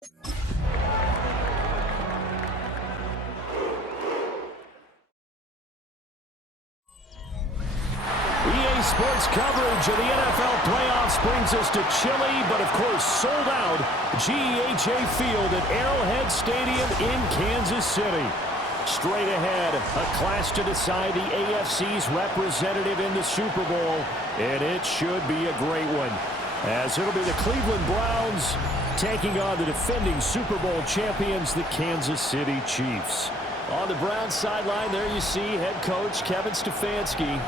EA Sports coverage of the NFL playoffs brings us to chilly, but of course sold out GEHA Field at Arrowhead Stadium in Kansas City. Straight ahead, a clash to decide the AFC's representative in the Super Bowl, and it should be a great one, as it'll be the Cleveland Browns taking on the defending Super Bowl champions, the Kansas City Chiefs. On the Browns sideline, there you see head coach Kevin Stefanski.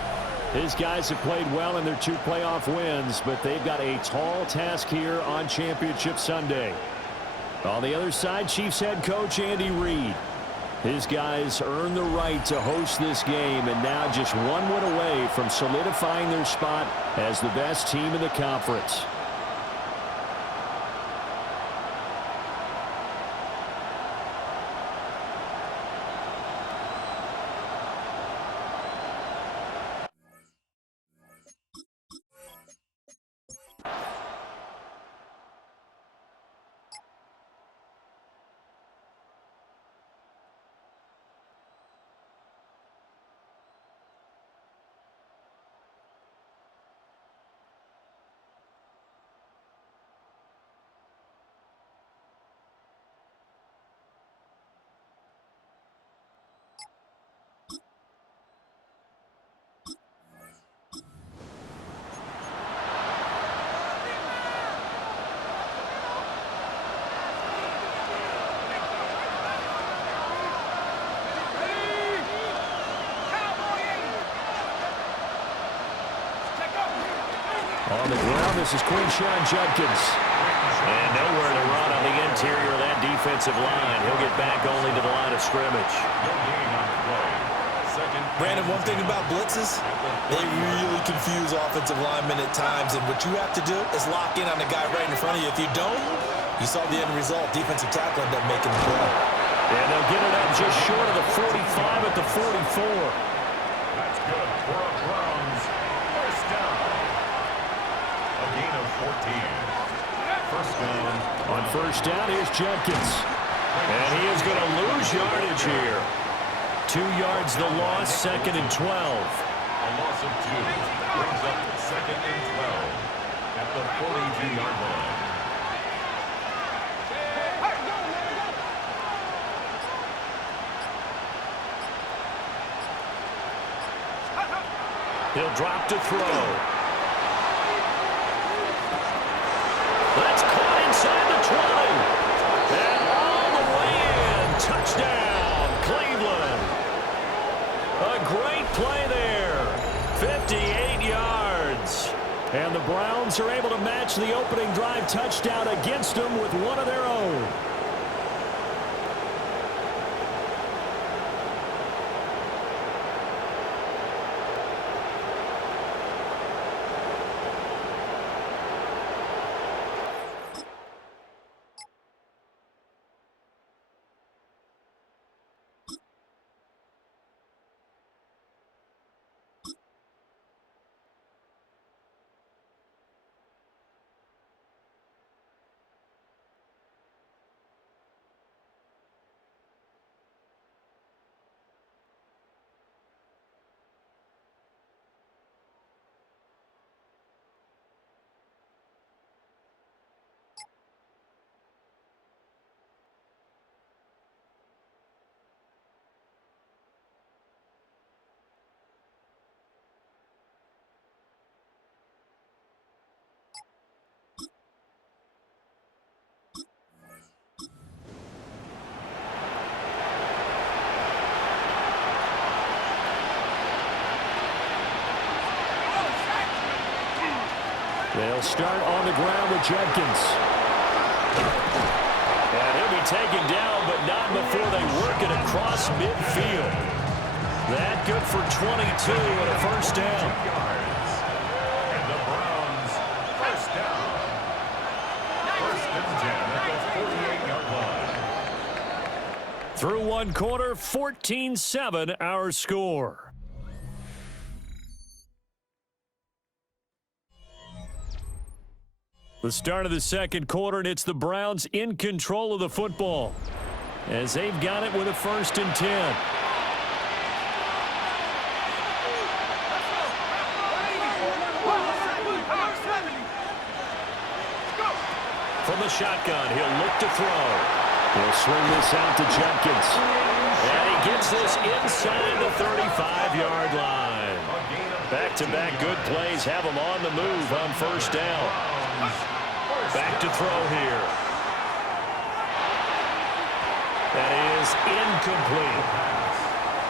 His guys have played well in their 2 playoff wins, but they've got a tall task here on Championship Sunday. On the other side, Chiefs head coach Andy Reid. His guys earned the right to host this game, and now just 1 win away from solidifying their spot as the best team in the conference. On the ground, this is Quinshon Judkins. And nowhere to run on the interior of that defensive line. He'll get back only to the line of scrimmage. Brandon, one thing about blitzes, they really confuse offensive linemen at times. And what you have to do is lock in on the guy right in front of you. If you don't, you saw the end result. Defensive tackle ended up making the play. And they'll get it up just short of the 45 at the 44. That's good for a Browns first down. A gain of 14. First down. On first down, here's Judkins. And he is going to lose yardage here. 2 yards the loss, 2nd and 12. A loss of 2 brings up 2nd and 12 at the 42-yard line. He'll drop to throw. That's caught inside the 20. And all the way in. Touchdown, Cleveland. A great play there. 58 yards. And the Browns are able to match the opening drive touchdown against them with one of their own. They'll start on the ground with Judkins. And he'll be taken down, but not before they work it across midfield. That good for 22 and a first down. And the Browns first down. First and 10 at the 48-yard line. Through one quarter, 14-7 our score. The start of the second quarter, and it's the Browns in control of the football as they've got it with a 1st and 10. From the shotgun, he'll look to throw. He'll swing this out to Judkins. And he gets this inside the 35-yard line. Back-to-back good plays have him on the move on 1st down. Back to throw here. That is incomplete.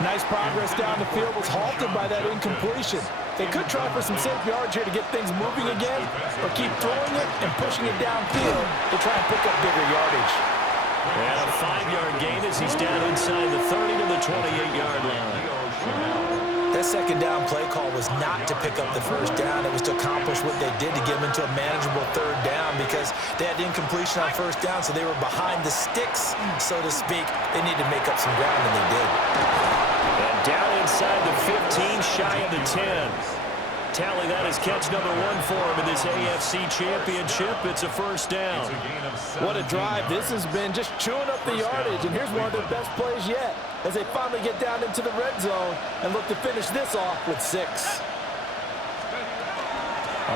Nice progress down the field was halted by that incompletion. They could try for some safe yards here to get things moving again, or keep throwing it and pushing it downfield to try and pick up bigger yardage. And a 5-yard gain as he's down inside the 30 to the 28-yard line. That second down play call was not to pick up the 1st down. It was to accomplish what they did to get them into a manageable 3rd down because they had incompletion on 1st down, so they were behind the sticks, so to speak. They needed to make up some ground, and they did. And down inside the 15, shy of the 10. Tally, that is catch number 1 for him in this AFC Championship. It's a 1st down. What a drive. This has been just chewing up the yardage, and here's one of their best plays yet as they finally get down into the red zone and look to finish this off with 6.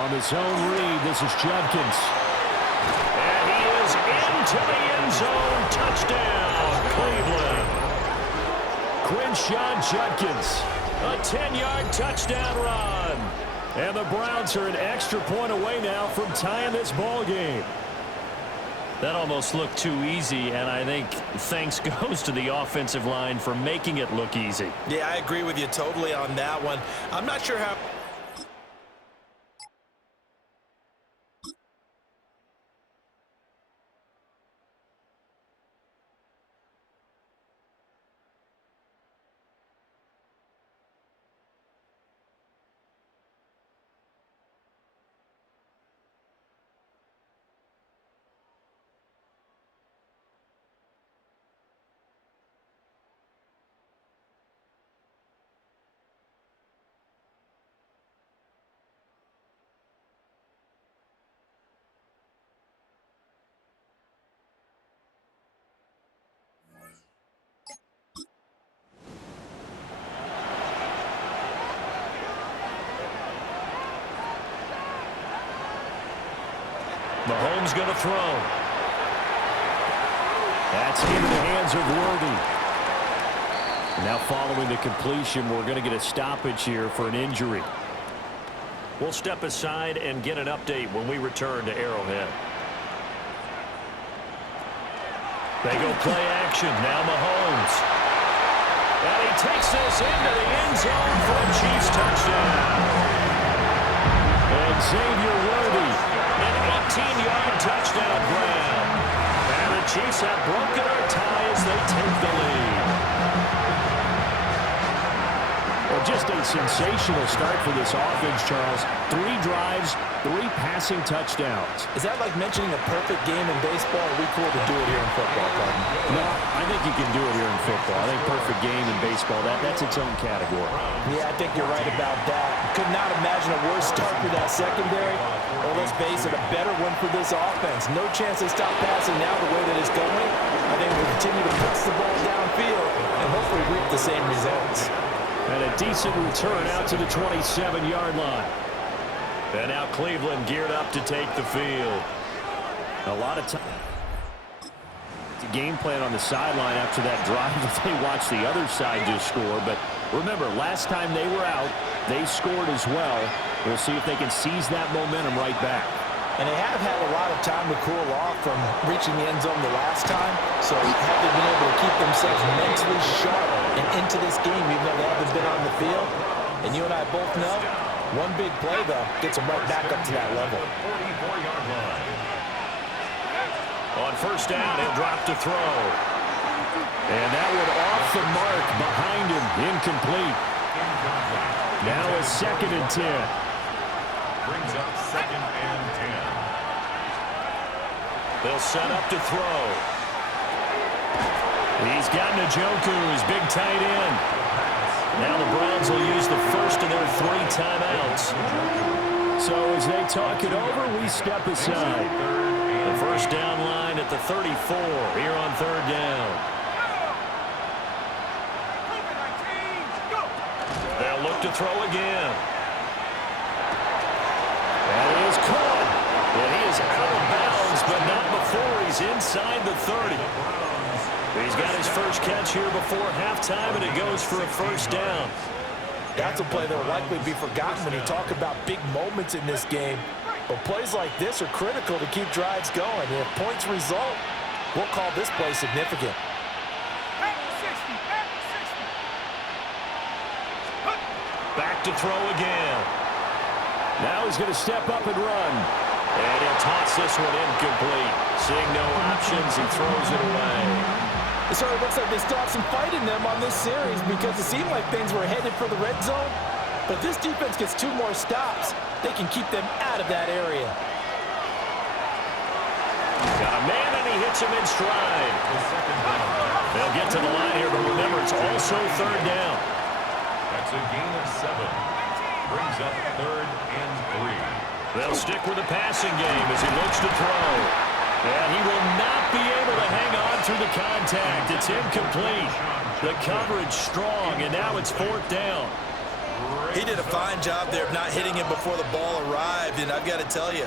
On the zone read, this is Judkins. And he is into the end zone. Touchdown, Cleveland. Quinshawn Judkins, a 10-yard touchdown run. And the Browns are an extra point away now from tying this ball game. That almost looked too easy, and I think thanks goes to the offensive line for making it look easy. Yeah, I agree with you totally on that one. I'm not sure how... Mahomes going to throw. That's into the hands of Worthy. Now following the completion, we're going to get a stoppage here for an injury. We'll step aside and get an update when we return to Arrowhead. They go play action. Now Mahomes. And he takes this into the end zone for a Chiefs touchdown. And Xavier Worthy. An 18-yard touchdown grab. And the Chiefs have broken our tie as they take the lead. Well, just a sensational start for this offense, Charles. 3 drives, 3 passing touchdowns. Is that like mentioning a perfect game in baseball? Or are we cool to do it here in football, pardon? No, I think you can do it here in football. I think perfect game in baseball, that's its own category. Yeah, I think you're right about that. Could not imagine a worse start for that secondary. Or let's face it, a better one for this offense. No chance they stop passing now the way that it's going. I think we'll continue to pass the ball downfield and hopefully reap the same results. And a decent return out to the 27-yard line. And now Cleveland geared up to take the field. A lot of time. It's a game plan on the sideline after that drive if they watch the other side just score. But remember, last time they were out, they scored as well. We'll see if they can seize that momentum right back. And they have had a lot of time to cool off from reaching the end zone the last time. So have they been able to keep themselves mentally sharp and into this game even though they haven't been on the field? And you and I both know, one big play, though, gets them right back up to that level. 44-yard line. On 1st down, he'll drop to throw. And that one off the mark behind him, incomplete. Now a 2nd and 10. Brings up 2nd and 10. They'll set up to throw. He's got Njoku, his big tight end. Now the Browns will use the first of their 3 timeouts. So as they talk it over, we step aside. The first down line at the 34 here on third down. They'll look to throw again. And he is caught. And he is out of bounds, but not before he's inside the 30. He's got his first catch here before halftime, and it goes for a first down. That's a play that will likely be forgotten when you talk about big moments in this game. But plays like this are critical to keep drives going. And if points result, we'll call this play significant. Back to throw again. Now he's going to step up and run. And he'll toss this one incomplete. Seeing no options, he throws it away. It sort of looks like they still have some fight in them on this series because it seemed like things were headed for the red zone. But if this defense gets 2 more stops, they can keep them out of that area. Got a man, and he hits him in stride. They'll get to the line here, but remember, it's also third down. That's a gain of 7. Brings up 3rd and 3. They'll stick with the passing game as he looks to throw. And he will not be able to hang on through the contact. It's incomplete. The coverage strong, and now it's 4th down. He did a fine job there of not hitting him before the ball arrived, and I've got to tell you,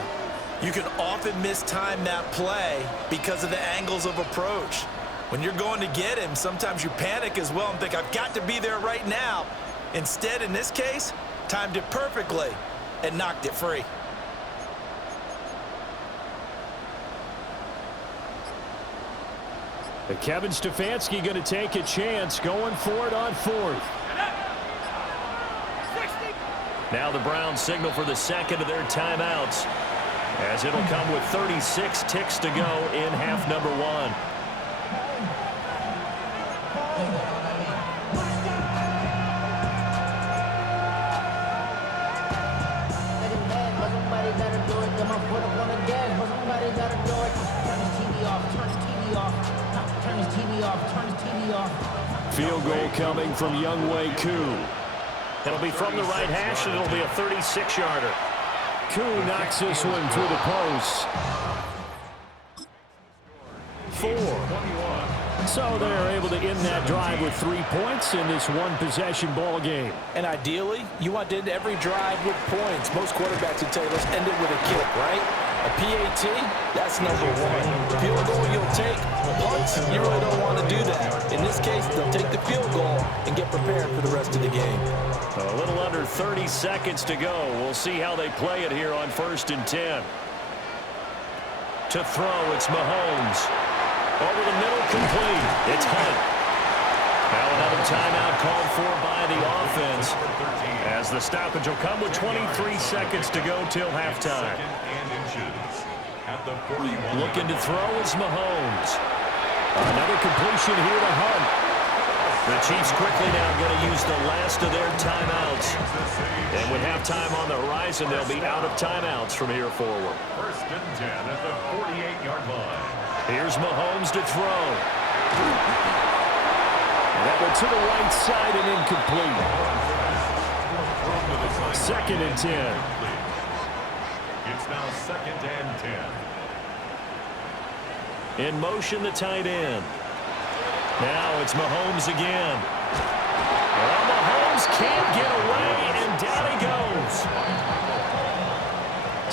you can often mistime that play because of the angles of approach. When you're going to get him, sometimes you panic as well and think, I've got to be there right now. Instead, in this case, timed it perfectly and knocked it free. Kevin Stefanski going to take a chance, going for it on 4th. Now the Browns signal for the second of their timeouts, as it'll come with 36 ticks to go in half number 1. Field goal coming from Younghoe Koo. It'll be from the right hash, and it'll be a 36-yarder. Koo knocks this one through the post. 4. So they're able to end that drive with 3 points in this one-possession ball game. And ideally, you want to end every drive with points. Most quarterbacks would tell you, let's end it with a kick, right? A PAT, that's number 1. Field goal you'll take. Punts, you really don't want to do that. In this case, they'll take the field goal and get prepared for the rest of the game. A little under 30 seconds to go. We'll see how they play it here on 1st and 10. To throw, it's Mahomes. Over the middle, complete. It's Hunt. Now another timeout called for by the offense, as the stoppage will come with 23 seconds to go till halftime. Looking to throw is Mahomes. Another completion here to Hunt. The Chiefs quickly now going to use the last of their timeouts. And with halftime on the horizon, they'll be out of timeouts from here forward. 1st and 10 at the 48-yard line. Here's Mahomes to throw. That one to the right side and incomplete. 2nd and 10. It's now 2nd and 10. In motion, the tight end. Now it's Mahomes again. Well, Mahomes can't get away, and down he goes.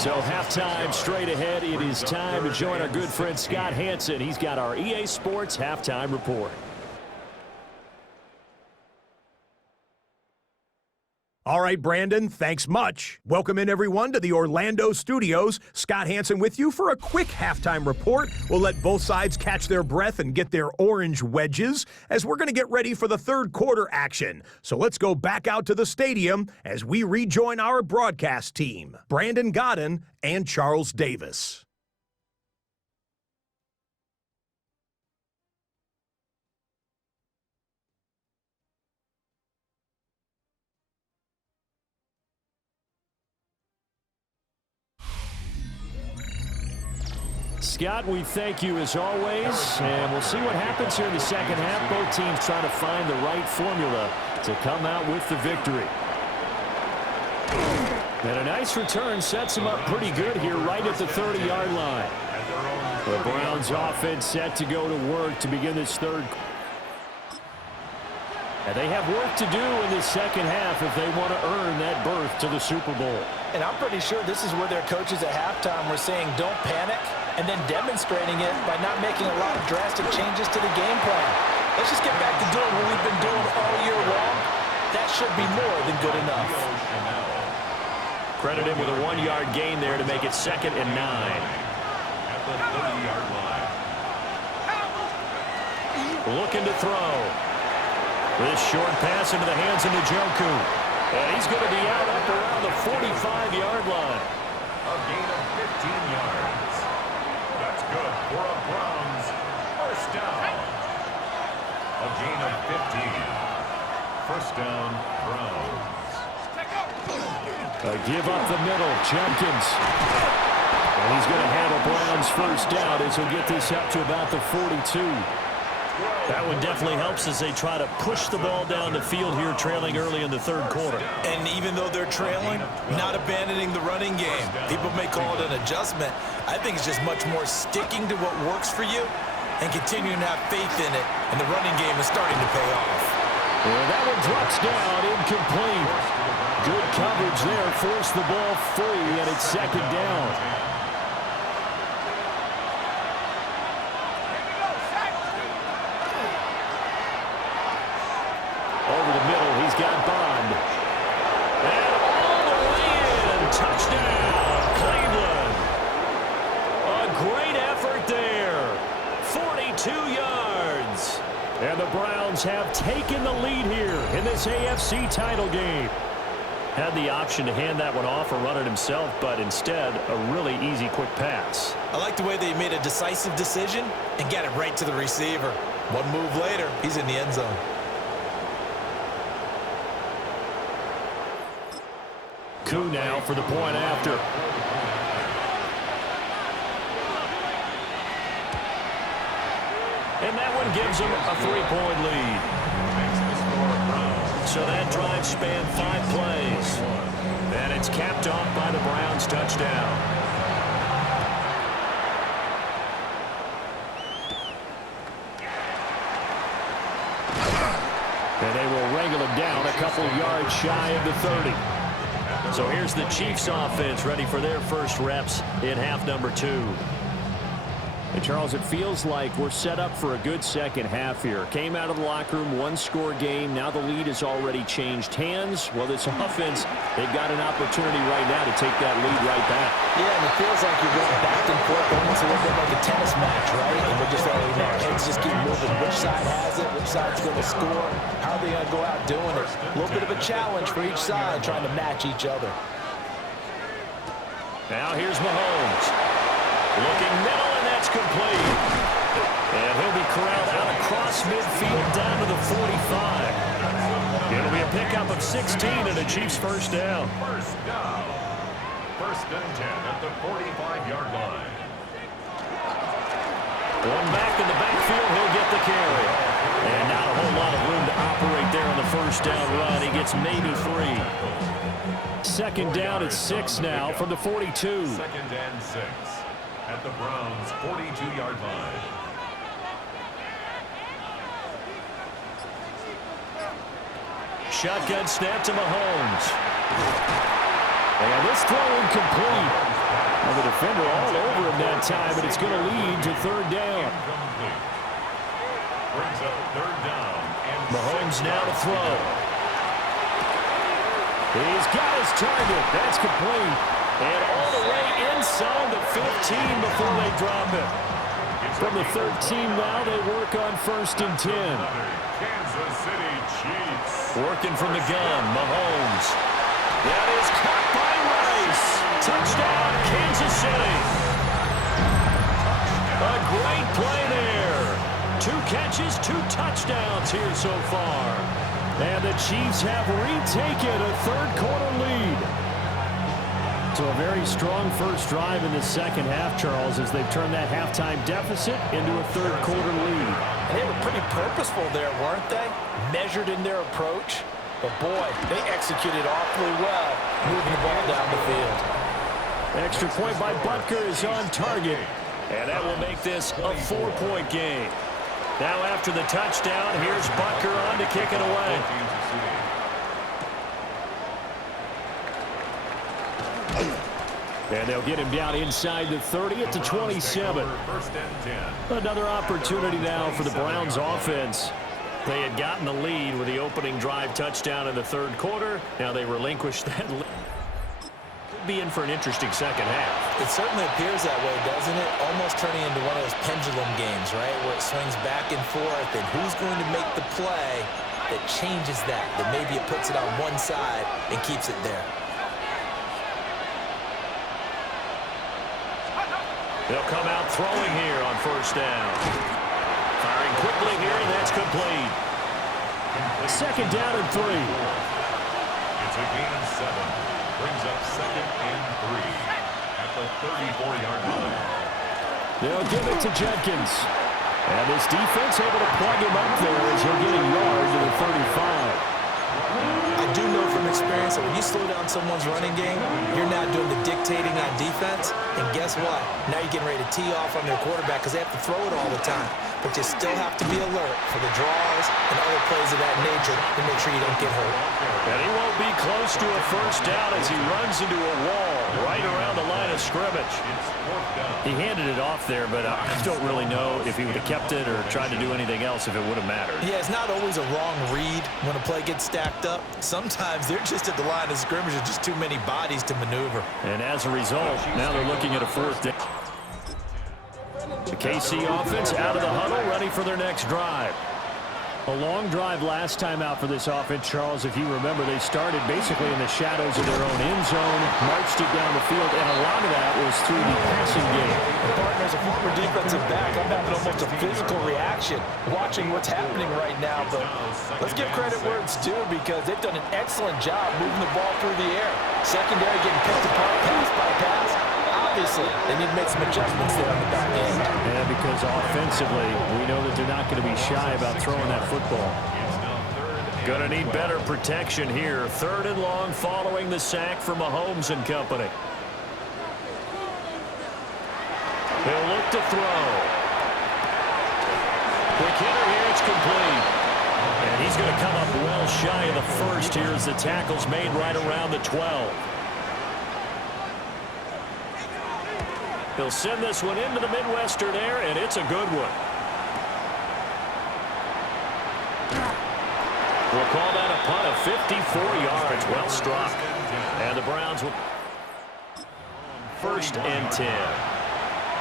So halftime straight ahead. It is time to join our good friend Scott Hanson. He's got our EA Sports halftime report. All right, Brandon, thanks much. Welcome in, everyone, to the Orlando studios. Scott Hanson with you for a quick halftime report. We'll let both sides catch their breath and get their orange wedges as we're going to get ready for the third quarter action. So let's go back out to the stadium as we rejoin our broadcast team, Brandon Godden and Charles Davis. Scott, we thank you as always, and we'll see what happens here in the second half. Both teams trying to find the right formula to come out with the victory. And a nice return sets him up pretty good here right at the 30-yard line. The Browns offense set to go to work to begin this third. And they have work to do in this second half if they want to earn that berth to the Super Bowl. And I'm pretty sure this is where their coaches at halftime were saying don't panic, and then demonstrating it by not making a lot of drastic changes to the game plan. Let's just get back to doing what we've been doing all year long. That should be more than good enough. Credit him with a 1-yard gain there to make it 2nd and 9. At the 30-yard line. Looking to throw. This short pass into the hands of Njoku. And he's going to be out up around the 45-yard line. A gain of 15 yards. That's good for a Browns first down. A gain of 15. First down, Browns. Give up the middle, Jenkins. And he's going to have a Browns first down as he'll get this up to about the 42. That one definitely helps as they try to push the ball down the field here, trailing early in the third quarter. And even though they're trailing, not abandoning the running game. People may call it an adjustment. I think it's just much more sticking to what works for you and continuing to have faith in it. And the running game is starting to pay off. And that one drops down, incomplete. Good coverage there, forced the ball free, and it's 2nd down. Over the middle, he's got Bond. And all the way in, touchdown, Cleveland. A great effort there, 42 yards. And the Browns have taken the lead here in this AFC title game. Had the option to hand that one off or run it himself, but instead, a really easy, quick pass. I like the way they made a decisive decision and got it right to the receiver. One move later, he's in the end zone. Coup now for the point after. And that one gives them a 3-point lead. So that drive spanned 5 plays. And it's capped off by the Browns touchdown. And they will wrangle him down a couple yards shy of the 30. So here's the Chiefs offense ready for their first reps in half number 2. And Charles, it feels like we're set up for a good second half here. Came out of the locker room, 1-score game. Now the lead has already changed hands. Well, this offense, they've got an opportunity right now to take that lead right back. Yeah, and it feels like you're going back and forth almost a little bit like a tennis match, right? And we're just already know heads just keep moving. Which side has it? Which side's going to score? How are they going to go out doing it? A little bit of a challenge for each side trying to match each other. Now here's Mahomes. Looking middle, and that's complete. And he'll be corralled out across midfield down to the 45. It'll be a pickup of 16 and a Chiefs first down. First down. First and 10 at the 45-yard line. One back in the backfield, he'll get the carry. And not a whole lot of room to operate there on the first down run. He gets maybe 3. Second down at 6 now from the 42. Second and 6 at the Browns' 42-yard line. Shotgun snap to Mahomes. And this throw incomplete. Well, the defender all over him that time, but it's going to lead to third down. Incomplete. Brings up third down. And Mahomes now to throw. He's got his target. That's complete. And all the way inside the 15 before they drop it. From the 13 now, they work on first and 10. Kansas City Chiefs. Working from the gun, Mahomes. That is caught by Rice. Touchdown, Kansas City. A great play there. 2 catches, 2 touchdowns here so far. And the Chiefs have retaken a third-quarter lead. So a very strong first drive in the second half, Charles, as they've turned that halftime deficit into a third-quarter lead. And they were pretty purposeful there, weren't they? Measured in their approach. But, boy, they executed awfully well moving the ball down the field. Extra point by Butker is on target. And that will make this a 4-point game. Now after the touchdown, here's Butker on to kick it away. And they'll get him down inside the 30 at the 27. Another opportunity now for the Browns offense. They had gotten the lead with the opening drive touchdown in the third quarter. Now they relinquished that lead. Could be in for an interesting second half. It certainly appears that way, doesn't it? Almost turning into one of those pendulum games, right, where it swings back and forth, and who's going to make the play that changes that maybe it puts it on one side and keeps it there. They'll come out throwing here on first down. Firing quickly here, and that's complete. Second down and 3. It's a gain of 7. Brings up 2nd and 3 at the 34-yard line. They'll give it to Jenkins. And this defense able to plug him up there as he'll get a yard to the 35. I do know from experience that when you slow down someone's running game, you're not doing the dictating on defense. And guess what? Now you're getting ready to tee off on their quarterback because they have to throw it all the time. But you still have to be alert for the draws and other plays of that nature to make sure you don't get hurt. And he won't be close to a first down as he runs into a wall right around the line of scrimmage. He handed it off there, but I don't really know if he would have kept it or tried to do anything else if it would have mattered. Yeah, it's not always a wrong read when a play gets stacked up. Sometimes they're just at the line of scrimmage with just too many bodies to maneuver. And as a result, now they're looking at a fourth down. The KC offense out of the huddle, ready for their next drive. A long drive last time out for this offense, Charles. If you remember, they started basically in the shadows of their own end zone, marched it down the field, and a lot of that was through the passing game. Partner, as a former defensive back, I'm having almost a physical reaction watching what's happening right now. But let's give credit where it's due because they've done an excellent job moving the ball through the air. Secondary getting picked apart pass by pass. Obviously, they need to make some adjustments there on the back end. Yeah, because offensively, we know that they're not going to be shy about throwing that football. Going to need better protection here. 3rd and long following the sack from Mahomes and company. They'll look to throw. Quick hitter here, it's complete. And he's going to come up well shy of the first here as the tackle's made right around the 12. He'll send this one into the Midwestern air, and it's a good one. We'll call that a punt of 54 yards. Well struck. And the Browns will 1st and 10.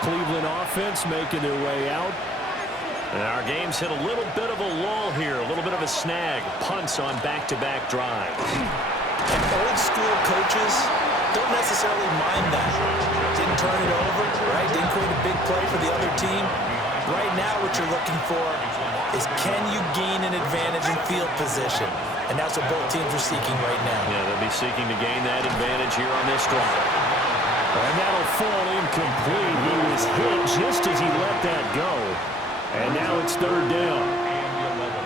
Cleveland offense making their way out. And our game's hit a little bit of a lull here, a little bit of a snag. Punts on back-to-back drives. And old school coaches don't necessarily mind that. Didn't turn it over, right? Didn't create a big play for the other team. Right now what you're looking for is can you gain an advantage in field position? And that's what both teams are seeking right now. Yeah, they'll be seeking to gain that advantage here on this drive. And that'll fall incomplete. He was hit just as he let that go. And now it's 3rd down.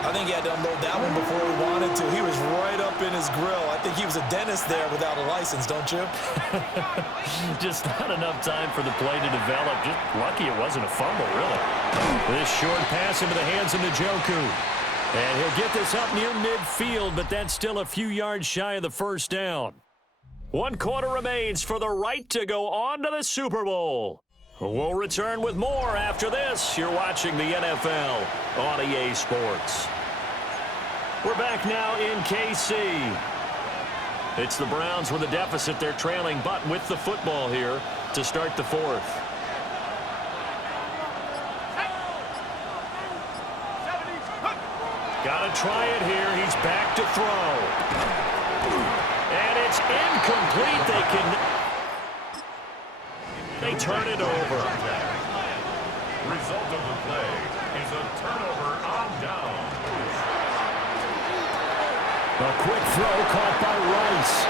I think he had to unload that one before he wanted to. He was right up in his grill. I think he was a dentist there without a license, don't you? Just not enough time for the play to develop. Just lucky it wasn't a fumble, really. This short pass into the hands of Njoku. And he'll get this up near midfield, but that's still a few yards shy of the first down. 1 quarter remains for the right to go on to the Super Bowl. We'll return with more after this. You're watching the NFL on EA Sports. We're back now in KC. It's the Browns with a deficit. They're trailing, but with the football here to start the 4th. Got to try it here. He's back to throw. And it's incomplete. They turn it over. Result of the play is a turnover on down. A quick throw caught by Rice.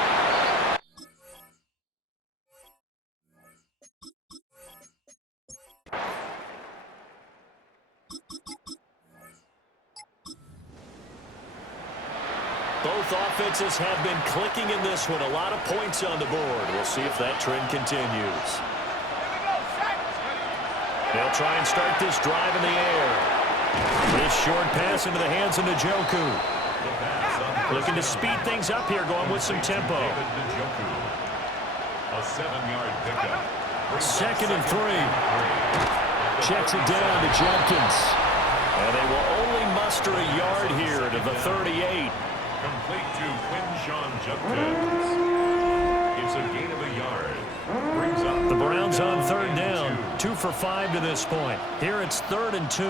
Both Both offenses have been clicking in this one. A lot of points on the board. We'll see if that trend continues. They'll try and start this drive in the air. This short pass into the hands of Njoku. Looking to speed things up here, going with some tempo. A 7-yard pickup. 2nd and 3. Checks it down to Jenkins. And they will only muster a yard here to the 38. Complete to Quinshon Judkins. It's a gain of a yard. Brings up The Browns on 3rd down. 2 for 5 to this point. Here it's 3rd and 2.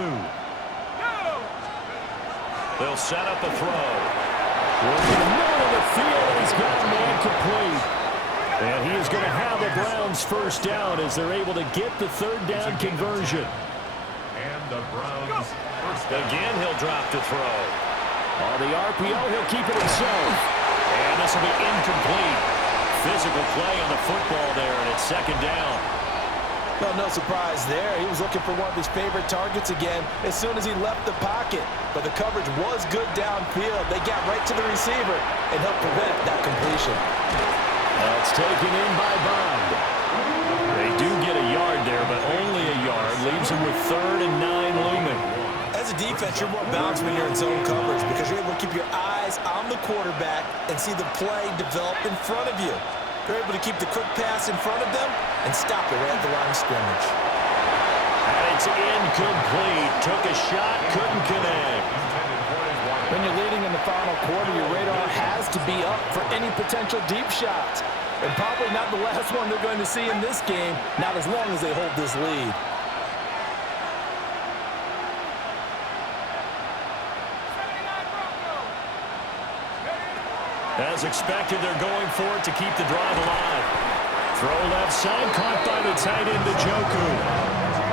They'll set up a throw. Working in the middle of the field, and he's got a man complete. And he is going to have the Browns first down as they're able to get the 3rd down conversion. and the Browns first down. Again, he'll drop to throw. On the RPO, he'll keep it himself. And this will be incomplete. Physical play on the football there, and it's 2nd down. Well, no surprise there. He was looking for one of his favorite targets again as soon as he left the pocket. But the coverage was good downfield. They got right to the receiver and helped prevent that completion. That's taken in by Bond. They do get a yard there, but only a yard. Leaves them with 3rd and 9 looming. As a defense, you're more balanced when you're in zone coverage because you're able to keep your eyes on the quarterback and see the play develop in front of you. You're able to keep the quick pass in front of them and stop it right at the line of scrimmage. And it's incomplete. Took a shot, couldn't connect. When you're leading in the final quarter, your radar has to be up for any potential deep shots. And probably not the last one they're going to see in this game, not as long as they hold this lead. As expected, they're going for it to keep the drive alive. Throw left side, caught by the tight end, Njoku.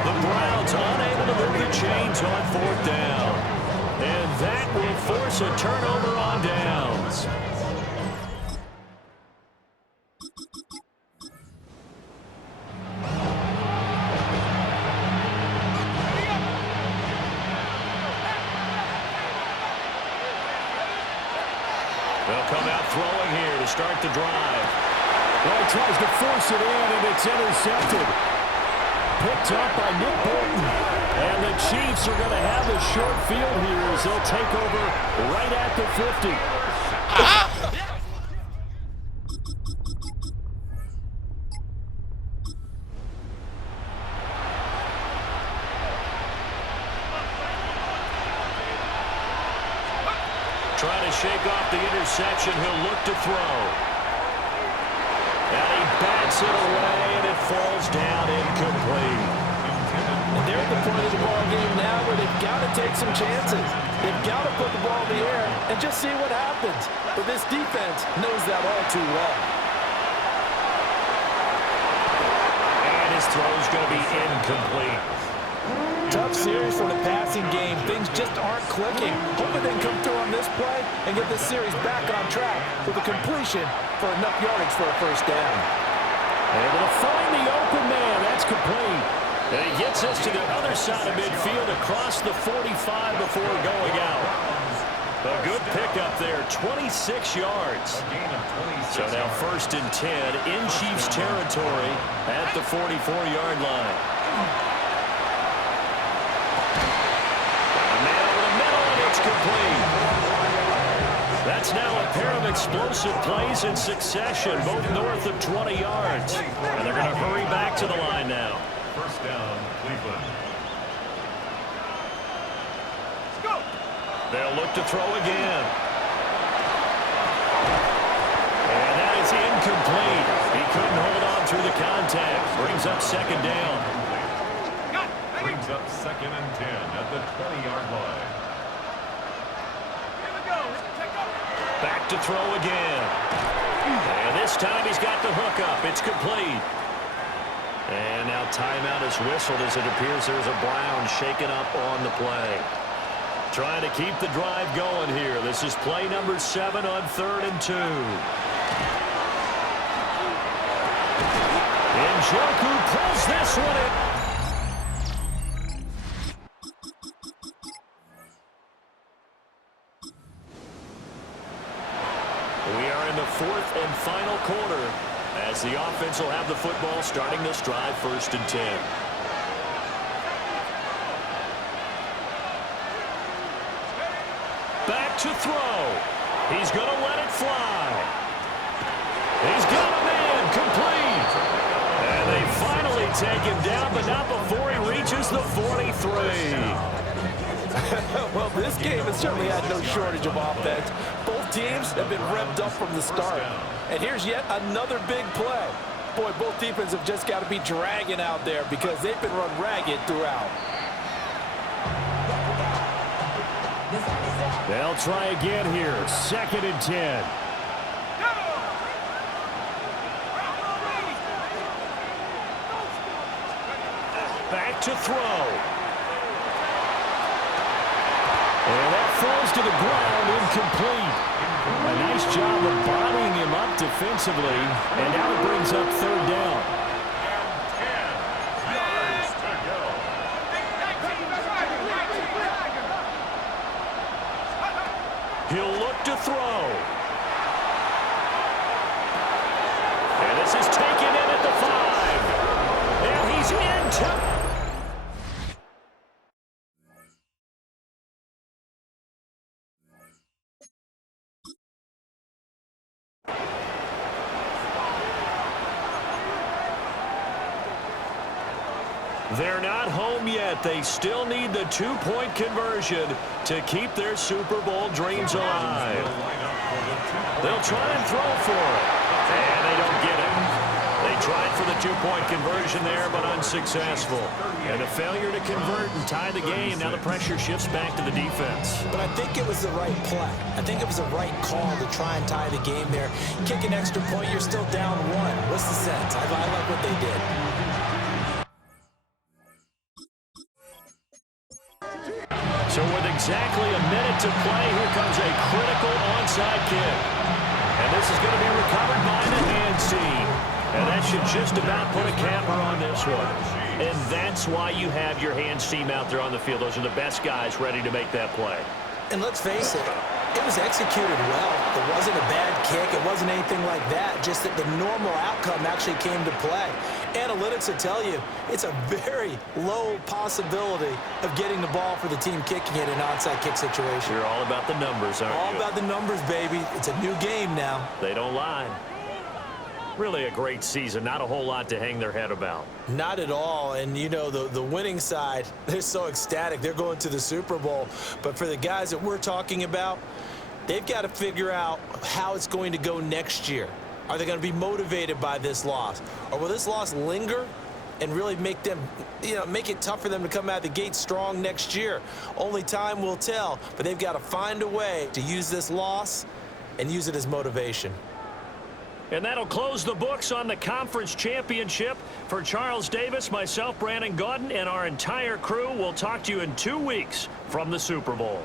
The Browns unable to move the chains on 4th down. And that will force a turnover on downs. They'll come out throwing here to start the drive. Well, he tries to force it in, and it's intercepted. Picked up by Nick Bolton. And the Chiefs are going to have a short field here as they'll take over right at the 50. Trying to shake off the interception. He'll look to throw. And he bats it away, and it falls down incomplete. And they're at the point of the ball game now where they've got to take some chances. They've got to put the ball in the air and just see what happens. But this defense knows that all too well. And his throw's going to be incomplete. Tough series for the passing game. Things just aren't clicking. Hopefully they can come through on this play and get this series back on track with a completion for enough yardage for a first down. Able to find the open man. That's complete. And he gets us to the other side of midfield across the 45 before going out. A good pickup there, 26 yards. So now 1st and 10 in Chiefs territory at the 44-yard line. Complete. That's now a pair of explosive plays in succession, both north of 20 yards. And they're going to hurry back to the line now. First down, Cleveland. They'll look to throw again. And that is incomplete. He couldn't hold on through the contact. Brings up 2nd down. Brings up 2nd and 10 at the 20-yard line. Back to throw again. And this time he's got the hook up. It's complete. And now timeout is whistled as it appears there's a Brown shaken up on the play. Trying to keep the drive going here. This is play number 7 on 3rd and 2. Njoku pulls this one in. are in the fourth and final quarter as the offense will have the football starting this drive, 1st and 10. Back to throw. He's going to let it fly. He's got a man complete. And they finally take him down, but not before he reaches the 43. Well, this game has certainly had no shortage of offense. Both teams have been revved up from the start. And here's yet another big play. Boy, both defenses have just got to be dragging out there because they've been run ragged throughout. They'll try again here. 2nd and 10. Back to throw. And that falls to the ground, incomplete. A nice job of bodying him up defensively, and now it brings up 3rd down. And 10 yards to go. He'll look to throw. And this is taken in at the 5. And he's into... They're not home yet. They still need the 2-point conversion to keep their Super Bowl dreams alive. They'll try and throw for it. And they don't get it. They tried for the 2-point conversion there, but unsuccessful. And a failure to convert and tie the game. Now the pressure shifts back to the defense. But I think it was the right play. I think it was the right call to try and tie the game there. Kick an extra point, you're still down 1. What's the sense? I like what they did. So with exactly a minute to play, here comes a critical onside kick. And this is going to be recovered by the hands team. And that should just about put a capper on this one. And that's why you have your hands team out there on the field. Those are the best guys ready to make that play. And let's face it, it was executed well. It wasn't a bad kick. It wasn't anything like that. Just that the normal outcome actually came to play. Analytics will tell you it's a very low possibility of getting the ball for the team kicking it in an onside kick situation. You're all about the numbers, aren't you? All about the numbers, baby. It's a new game now. They don't lie. Really a great season. Not a whole lot to hang their head about. Not at all. And, you know, the winning side, they're so ecstatic. They're going to the Super Bowl. But for the guys that we're talking about, they've got to figure out how it's going to go next year. Are they going to be motivated by this loss? Or will this loss linger and really make them, make it tough for them to come out of the gate strong next year? Only time will tell. But they've got to find a way to use this loss and use it as motivation. And that'll close the books on the conference championship. For Charles Davis, myself, Brandon Gaudin, and our entire crew, we'll talk to you in 2 weeks from the Super Bowl.